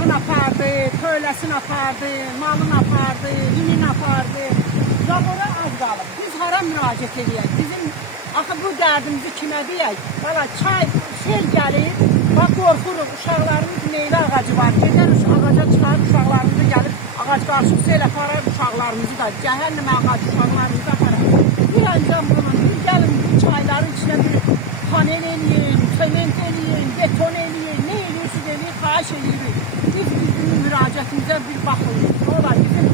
uşağını apardı, tövləsini apardı, malını apardı, inin apardı. Zabora az qalıb. Biz hara müraciət edək? Bizim axı bu dərdimizi kimə deyək? Valla çay, sel gəlir, bax qorxuruq, uşaqlarımız meyvə ağacı var. Gedər ağaca çıxarıb uşaqlarımızı gəlib, ağac qarşı sel aparar uşaqlarımızı da, cəhənnəm ağacı uşaqlarımızı aparar. Bir ancaq bunun, bir gəlin bu çayların içine bir panel eləyin, sement eləyin, beton eləyin, ne eləyirsiniz eləyin, xahiş eləyirik. Biz bizim müraciətimizə bir baxın. Ne olar, bizim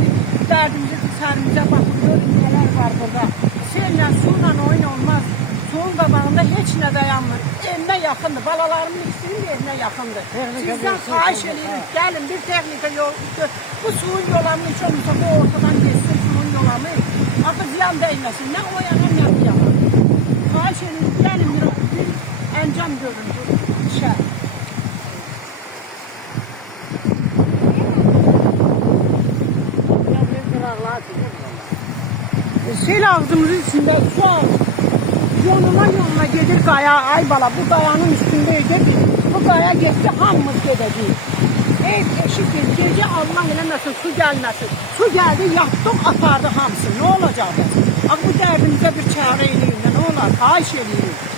dərdimizi, sərimizə baxın, görün nələr var burada. Sellə, suyla oyun olmaz. Suyun qabağında heç nə dayanmır. Evinə yaxındır, balalarımın ikisinin de evinə yaxındır. Sizdən xahiş eləyirik, gəlin bir texnika yol, bu suyun yolamını heç olmasa bu ortadan geçsin suyun yolamı. Axı ziyan dəyməsin, nə o yana, nə bu yana. Xahiş eləyirik, gəlin bir əncam görün bu işə. Sel ağzımızın içinde şu an yoluna gelir qaya, ay bala bu qayanın üstündeydi. Bu qaya geçti hamımız gedəcəyik. Ev eşitdir, gece Allah eləməsin, su gəlməsin. Su gəldi, yatdıq, apardı hamısı. Ne olacaq? Bu dərdimizə bir çare eləyin, nə olar? Xahiş eləyirik.